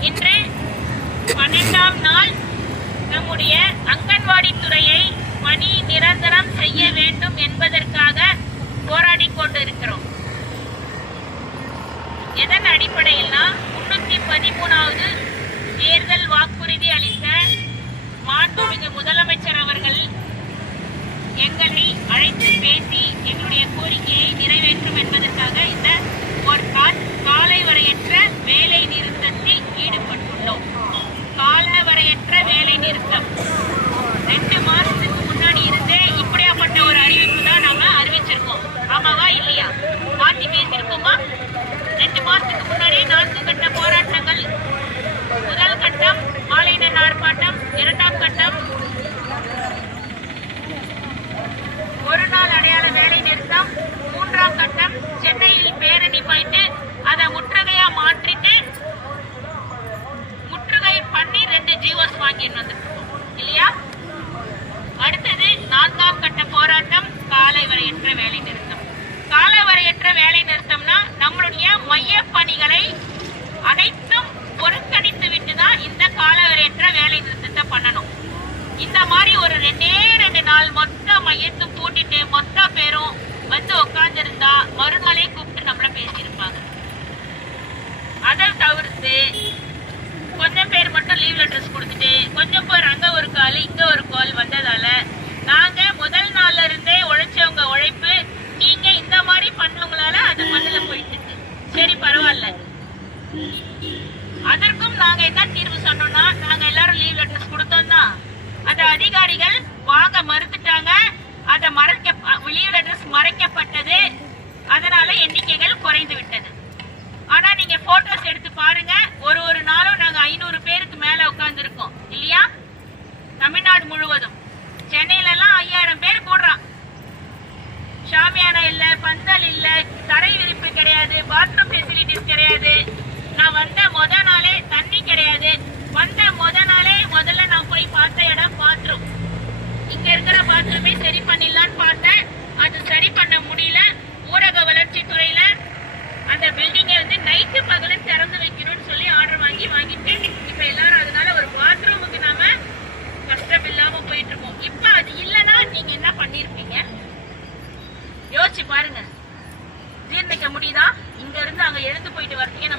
இன்று பன்னெண்டாம் நாள் நம்முடைய அங்கன்வாடி துறையை பணி நிரந்தரம் செய்ய வேண்டும் என்பதற்காக போராடி கொண்டிருக்கிறோம். எதன் அடிப்படையில்னா முன்னூத்தி பதிமூணாவது தேர்தல் வாக்குறுதி அளித்த மாண்புமிகு முதலமைச்சர் அவர்கள் எங்களை அழைத்து பேசி எங்களுடைய கோரிக்கையை நிறைவேற்றும் என்பதற்காக இந்த ஒரு நாள் காலை வரையற்ற வேலை நிறுத்தத்தில் ஈடுபட்டுள்ளோம் கால வரையற்ற வேலை நிறுத்தம் ரெண்டு மாசத்துக்கு முன்னாடி இருந்தே இப்படியாப்பட்ட ஒரு அறிவிப்பு தான் நாம அறிவிச்சிருக்கோம் ஆமாவா இல்லையா மாத்தி பேசியிருக்கோமா ரெண்டு மாசத்துக்கு முன்னாடி நான்கு கட்ட போராட்டங்கள் முதல் கட்டம் மாலை நேர ஆர்ப்பாட்டம் இரண்டாம் கட்டம் ஒரு நாள் அடையாள வேலை நிறுத்தம் மூன்றாம் கட்டம் சென்னையில் பேரணி போயிட்டு அதை முற்றுகையா மாற்றிட்டு முற்றுகை பண்ணி ரெண்டு ஜீவோஸ் வாங்கிட்டு வந்துருக்கோம் இல்லையா அடுத்தது நான்காம் கட்ட போராட்டம் காலை வரையற்ற வேலை நிறுத்தம் காலை வரையற்ற வேலை நிறுத்தம்னா நம்மளுடைய மைய பணிகளை அனைத்தும் புறக்கணித்து விட்டு தான் இந்த கால வரையற்ற வேலை நிறுத்தத்தை பண்ணணும் இந்த மாதிரி ஒரு ரெண்டே ரெண்டு நாள் மொத்த மையத்தும் கூட்டிட்டு மொத்த பேரும் வந்து உட்கார்ந்திருந்தா மறுநாளே கூப்பிட்டு நம்மள பேசியிருப்பாங்க அதை தவிர்த்து கொஞ்சம் பேர் மட்டும் லீவ் கொடுத்துட்டு கொஞ்சம் பேர் அங்க ஒரு கால் இங்க ஒரு கால் வந்ததால. நாங்க முதல் நாள்ல இருந்தே உழைச்சவங்க உழைப்பு நீங்க இந்த மாதிரி பண்ணவங்களால அது மண்ணில் போயிட்டு இருக்கு சரி பரவாயில்ல. அதற்கும் நாங்க என்ன தீர்வு சொன்னோம்னா நாங்க எல்லாரும் லீவ் லெட்டர்ஸ் கொடுத்தோம் தான் அந்த அதிகாரிகள் வாங்க மறுத்துட்டாங்க. அதை மறைக்க லீவ் லெட்டர்ஸ் மறைக்கப்பட்டது. அதனால எண்ணிக்கைகள் குறைந்து விட்டது ஆனா நீங்க போட்டோஸ் எடுத்து பாருங்க ஒரு ஒரு நாளும் நாங்க ஐநூறு பேருக்கு மேல உட்கார்ந்து இருக்கோம் இல்லையா தமிழ்நாடு முழுவதும் சென்னையில எல்லாம் ஐயாயிரம் பேர் கூடுறான் ஷாமியானா இல்ல பந்தல் இல்ல தரை விரிப்பு கிடையாது பாத்ரூம் ஃபெசிலிட்டிஸ் கிடையாது நான் வந்த முத நாளே தண்ணி கிடையாது வந்த முத நாளே முதல்ல நான் போய் பார்த்த இடம் பாத்ரூம் இங்க இருக்கிற பாத்ரூமே சரி பண்ணிடலான்னு பார்த்தேன் அது சரி பண்ண முடியல ஊரக வளர்ச்சி துறையில நீங்க வந்து நைட்டு பகலும் திறந்து வைக்கணும்னு சொல்லி ஆர்டர் வாங்கி வாங்கிட்டு இப்ப எல்லாரும் அதனால ஒரு பாத்ரூமுக்கு நாம கஷ்டம் இல்லாம போயிட்டு இருக்கோம். இப்ப அது இல்லைன்னா நீங்க என்ன பண்ணிருப்பீங்க? யோசிச்சு பாருங்க. ஜீர்ணிக்க முடியுதா? இங்க இருந்து அங்க எழுந்து போயிட்டு வரீங்க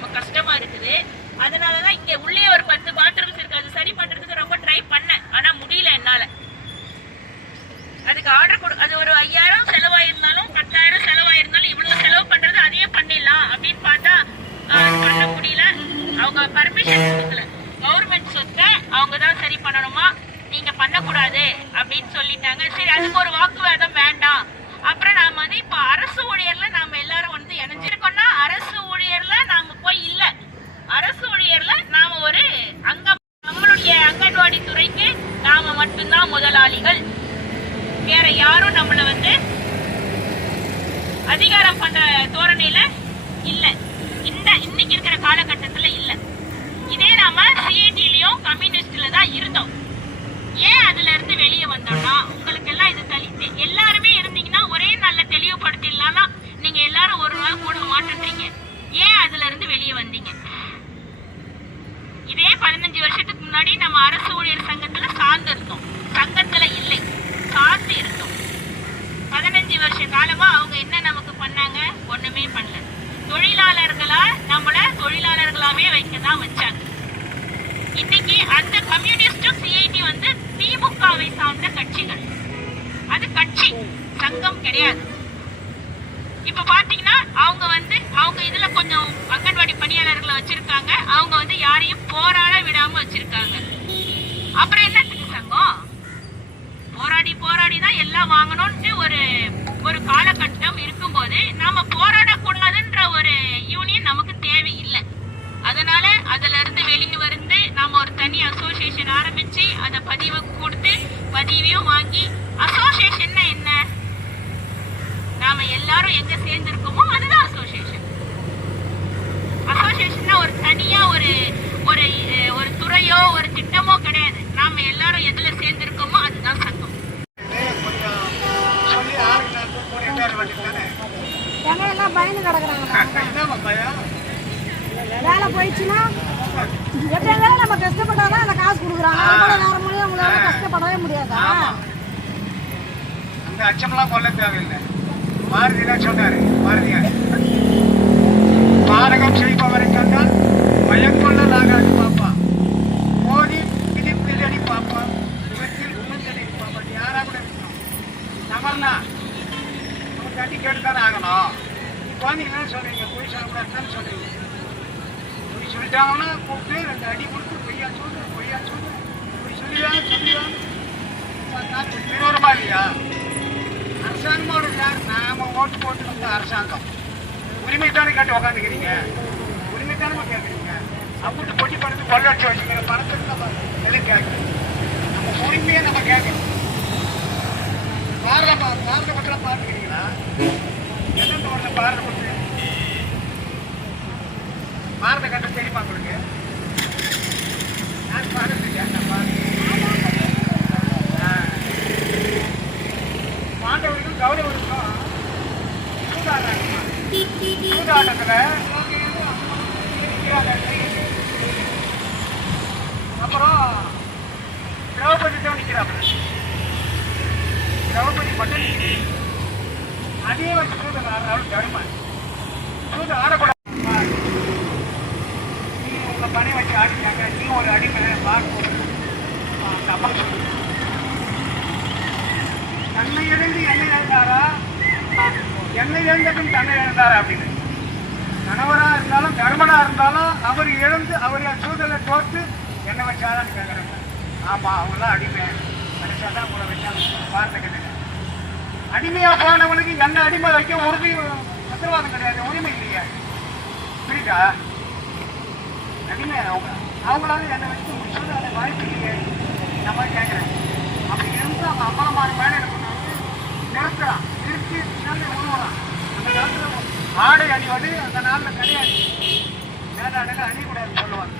அவங்க பர்மிஷன் கொடுக்கல. கவர்மெண்ட் சொத்தை அவங்க தான் சரி பண்ணணுமா? நீங்க பண்ணக்கூடாது அப்படின்னு சொல்லிட்டாங்க. சரி அதுக்கு ஒரு வாக்குவாதம் வேண்டாம். அப்புறம் நாம வந்து இப்ப அரசு ஊழியர்ல நாம எல்லாரும் வந்து இணைஞ்சிருக்கோம்னா அரசு ஊழியர்ல நாம போய் இல்ல. அரசு ஊழியர்ல நாம ஒரு அங்க நம்மளுடைய அங்கன்வாடி துறைக்கு நாம மட்டும்தான் முதலாளிகள். வேற யாரும் நம்மள வந்து அதிகாரம் பண்ற தோரணையில இல்ல. இந்த இன்னைக்கு இருக்கிற காலகட்டத்துல இல்ல இதே நாம சிஐடிலயும் கம்யூனிஸ்ட்ல தான் இருந்தோம். ஏன் அதுல இருந்து வெளியே வந்தோம்னா உங்களுக்கு எல்லாம் இது தலித்து எல்லாருமே இருந்தீங்கன்னா ஒரே நல்ல தெளிவுபடுத்திடலாம்னா நீங்க எல்லாரும் ஒரு நாள் கூட மாட்டேன்றீங்க ஏன் அதுல இருந்து வெளியே வந்தீங்க? இதே பதினஞ்சு வருஷத்துக்கு முன்னாடி நம்ம அரசு ஊழியர் சங்கத்துல சார்ந்து இருந்தோம். சங்கத்துல இல்லை சார்ந்து இருந்தோம். பதினஞ்சு வருஷ காலமா அவங்க என்ன நமக்கு பண்ணாங்க? ஒண்ணுமே பண்ணல. தொழிலாளர்களா நம்மள தொழிலாளர்களாவே வைக்க தான் வச்சாங்க. இன்னைக்கு அந்த கம்யூனிஸ்டும் சிஐடி வந்து திமுகவை சார்ந்த கட்சிகள். அது கட்சி. சங்கம் கிடையாது. இப்ப பாத்தீங்கன்னா அவங்க வந்து அவங்க இதுல கொஞ்சம் அங்கன்வாடி பணியாளர்களை வச்சிருக்காங்க. அவங்க வந்து யாரையும் போராட விடாம வச்சிருக்காங்க. அப்புறம் என்னத்துக்கு சங்கம். போராடி போராடி தான் எல்லாம் வாங்கணும்ட்டு ஒரு ஒரு காலகட்டம் இருக்கும்போது நாம போராட ஒரு யூனியன் நமக்கு தேவையில்லை அதனால அதுல இருந்து வெளியே வந்து நாம ஒரு தனி அசோசியேஷன் ஆரம்பிச்சு அதை பதிவு கொடுத்து பதிவையும் வாங்கி அசோசியேஷன்னா என்ன நாம எல்லாரும் எங்க சேர்ந்திருக்கோமோ அதுதான் அசோசியேஷன் அசோசியேஷன்னா ஒரு தனியா ஒரு ஒரு ஒரு துறையோ ஒரு திட்டமோ கிடையாது. நாம எல்லாரும் எதுல சேர்ந்திருக்கோமோ அதுதான் சங்கம். எல்லாம் பயந்து கிடக்குறாங்க. வேலை போயிடுச்சுன்னா சொன்னது எப்படி இருந்தாலும் நம்ம கஷ்டப்பட்டாதான் அந்த காசு கொடுக்குறாங்க. வேற உங்களால கஷ்டப்படவே முடியாதா? அந்த அச்சம்லாம் கொல்ல தேவையில்லை. பாரதி தான் சொன்னாரு பாரதியார். பாரகம் செய்பவரை கண்டால் பயங்கொள்ளலாகாது பாப்பா. மோதி பிடிப்பிலடி பாப்பா. இவற்றில் உணர்ந்தடி பாப்பா. நீ யாரா கூட இருக்கணும்? நமர்னா நம்ம அடி கேட்டு தானே ஆகணும். நீ குழந்தைங்க என்ன சொல்றீங்க? பொய் சொல்லக்கூடாதுன்னு சொல்றீங்க. பொய் சொல்லிட்டாங்கன்னா கூப்பிட்டு ரெண்டு அடி கொடுத்து பொய்யா சொல்லு பொய்யா சொல்லு. இப்படி சொல்லிதான் சொல்லிதான் நிறுவனமா இல்லையா? அரசாங்கமோட இல்லை நாம ஓட்டு போட்டு வந்த அரசாங்கம். உரிமை தானே கேட்டு உக்காந்துக்கிறீங்க உரிமை கேட்குறீங்க அப்படி பொட்டி படுத்து கொள்ளடிச்சு வச்சுக்கிற பணத்துக்கு நம்ம எல்லாம் கேட்கணும் நம்ம உரிமையை நம்ம கேட்கணும். பாரத பாரத பத்திரம் பார்த்துக்கிறீங்களா எந்த ஊரில் பாரத பத்திரம் பாரத கட்டம் தெரியுமா உங்களுக்கு நான் பாரத கேட்டேன் பாரத பாண்டவருக்கும் கௌரவருக்கும் சூடாட்டத்தில் அப்புறம் திரௌபதி தான் நிற்கிறாப்புல திரௌபதி மட்டும் நிக்குது. அதே வந்து சூதன் ஆடுறாள் தருமன் சூது ஆடக்கூடாது. நீ உங்கள் பணி வச்சு ஆடிட்டாங்க நீ ஒரு அடிமை பார்க்க அந்த அம்மா சொல்லுது. தன்னை இழந்து என்ன இழந்தாரா? தன்னை இழந்த தன்னை இழந்தார் அப்படின்னு. கணவராக இருந்தாலும் தர்மனாக இருந்தாலும் அவர் இழந்து அவர் சூழலை தோற்று என்ன வச்சாரான்னு கேட்குறாங்க ஆமாம் அவங்களாம் அடிமை. கடைசியாக தான் உங்களை வச்சாங்க வார்த்தை கிடையாது அடிமையாக போனவனுக்கு என்ன அடிமை வைக்க உறுதி உத்தரவாதம் கிடையாது உரிமை இல்லையா. புரியுதா? அடிமை அவங்க. அவங்களால என்னை வச்சு முடிச்சது அதை வாய்ப்பு இல்லையே. நம்ம கேட்குறேன். அப்படி இருந்து அவங்க அம்மா மாதிரி மேலே இருக்கணும் நிறுத்துறான் நிறுத்தி நல்ல உணவுறான் அந்த காலத்தில் ஆடை அணிவது அந்த நாளில் கிடையாது. மேலாடையில் அணியக்கூடாது சொல்லுவாங்க.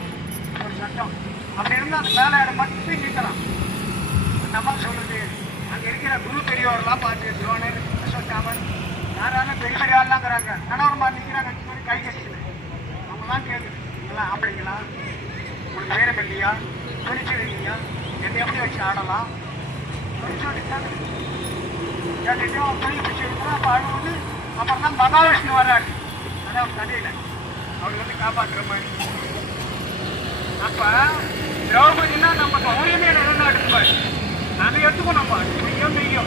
ஒரு சட்டம். அப்படி இருந்தால் அந்த மேலாடை மட்டும் நீக்கலாம். நம்ம சொல்லுது அங்கே இருக்கிற குரு பெரியவரெல்லாம் பார்த்து துரோணர் அஸ்வத்தாமன் யாராலும் பெரிய பெரிய ஆள்லாங்கிறாங்க கணவர் நிற்கிறாங்க சொல்லி கை கட்டிக்கணும் அவங்களாம் கேட்குது எல்லாம் ஆம்பளைங்களா? உங்களுக்கு வேறு இல்லையா? துணிச்சல் இல்லையா என்னை எப்படி வச்சு ஆடலாம்? கேட்டுட்டும் துணி பிடிச்சிருக்கா வைக்கிறோம் அப்போ அப்புறம் தான் மகாவிஷ்ணு வர்றாரு. அவர் தடையில அவர் வந்து காப்பாற்றுற மாதிரி. அப்ப திரௌபதினா நம்ம உரிமையை நிலநாட்டுப்பார் அதை எடுத்துக்கணும் நம்ம. பொய்யோ மெய்யோ